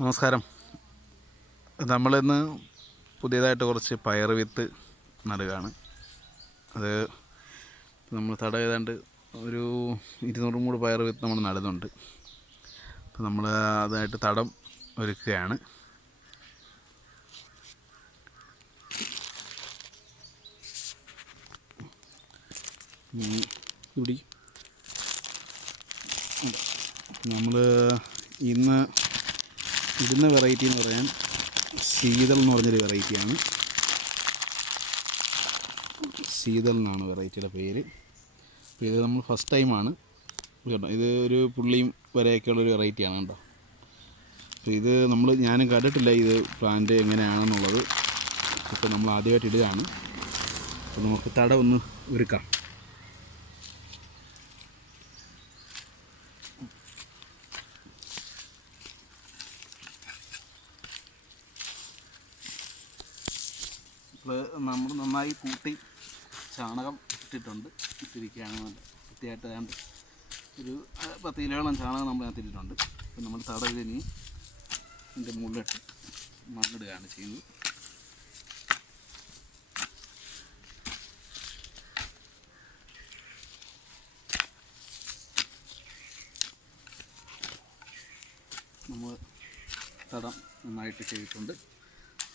നമസ്കാരം. നമ്മളിന്ന് പുതിയതായിട്ട് കുറച്ച് പയർ വിത്ത് നടുകയാണ്. അത് നമ്മൾ തടം ഏതാണ്ട് ഒരു 200 മൂട് പയർ വിത്ത് നമ്മൾ നടുന്നുണ്ട്. അപ്പോൾ നമ്മൾ അതായിട്ട് തടം ഒരുക്കുകയാണ്. ഇവിടെ നമ്മൾ ഇന്ന് ഇടുന്ന വെറൈറ്റി എന്ന് പറയാൻ ശീതൾ എന്ന് പറഞ്ഞൊരു വെറൈറ്റിയാണ്. ശീതൾ എന്നാണ് വെറൈറ്റിയുടെ പേര്. അപ്പോൾ ഇത് നമ്മൾ ഫസ്റ്റ് ടൈമാണ് കേട്ടോ. ഇത് ഒരു പുള്ളിയും വരെയൊക്കെയുള്ളൊരു വെറൈറ്റിയാണ് കേട്ടോ. അപ്പോൾ ഇത് ഞാനും കണ്ടിട്ടില്ല ഇത് പ്ലാന്റ് എങ്ങനെയാണെന്നുള്ളത്. ഇപ്പോൾ നമ്മൾ ആദ്യമായിട്ട് ഇടുകയാണ്. അപ്പോൾ നമുക്ക് തടം ഒന്ന് ഒരുക്കാം. നമ്മൾ നന്നായി കൂട്ടി ചാണകം ഇട്ടിരിക്കുകയാണ്. വൃത്തിയായിട്ട് ഏതാണ്ട് ഒരു 10 കിലോളം ചാണകം നമ്മൾ ഇട്ടിട്ടുണ്ട്. അപ്പോൾ നമ്മൾ തടം ഇനി ഇതിൻ്റെ മുകളിലിട്ട് മണ്ണിടുകയാണ് ചെയ്യുന്നത്. നമ്മൾ തടം നന്നായിട്ട് ചെയ്തിട്ടുണ്ട്.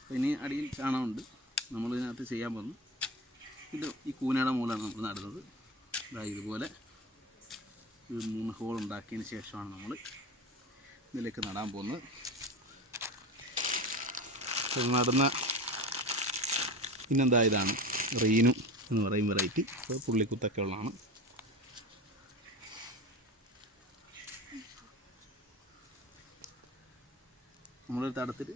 അപ്പോൾ ഇനി അടിയിൽ ചാണകമുണ്ട്. നമ്മളിതിനകത്ത് ചെയ്യാൻ പോകുന്നു ഈ കൂനയുടെ മൂലമാണ് നമ്മൾ നടുന്നത്. ഇതുപോലെ ഒരു 3 ഹോൾ ഉണ്ടാക്കിയതിന് ശേഷമാണ് നമ്മൾ ഇതിലേക്ക് നടാൻ പോകുന്നത്. ഇത് നടുന്ന പിന്നെന്താ, ഇതാണ് റീനു എന്ന് പറയും വെറൈറ്റി. അപ്പോൾ പുള്ളിക്കുത്തൊക്കെ ഉള്ളതാണ്. നമ്മളൊരു തടത്തിൽ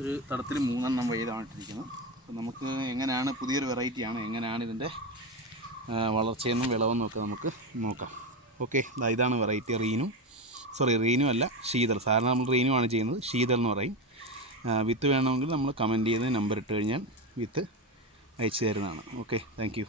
ഒരു തടത്തിൽ 3 എണ്ണം വൈദാണ് ഇട്ടിരിക്കുന്നത്. അപ്പോൾ നമുക്ക് എങ്ങനെയാണ്, പുതിയൊരു വെറൈറ്റിയാണ്, എങ്ങനെയാണ് ഇതിൻ്റെ വളർച്ചയെന്നും വിളവെന്നും ഒക്കെ നമുക്ക് നോക്കാം. ഓക്കെ, ഇതാണ് വെറൈറ്റി റീനു അല്ല, ശീതൾ. സാധാരണ നമ്മൾ റീനു ആണ് ചെയ്യുന്നത്, ശീതൾ എന്ന് പറയും. വിത്ത് വേണമെങ്കിൽ നമ്മൾ കമൻറ്റ് ചെയ്ത് നമ്പർ ഇട്ട് കഴിഞ്ഞാൽ വിത്ത് അയച്ചു തരുന്നതാണ്. Okay, thank you.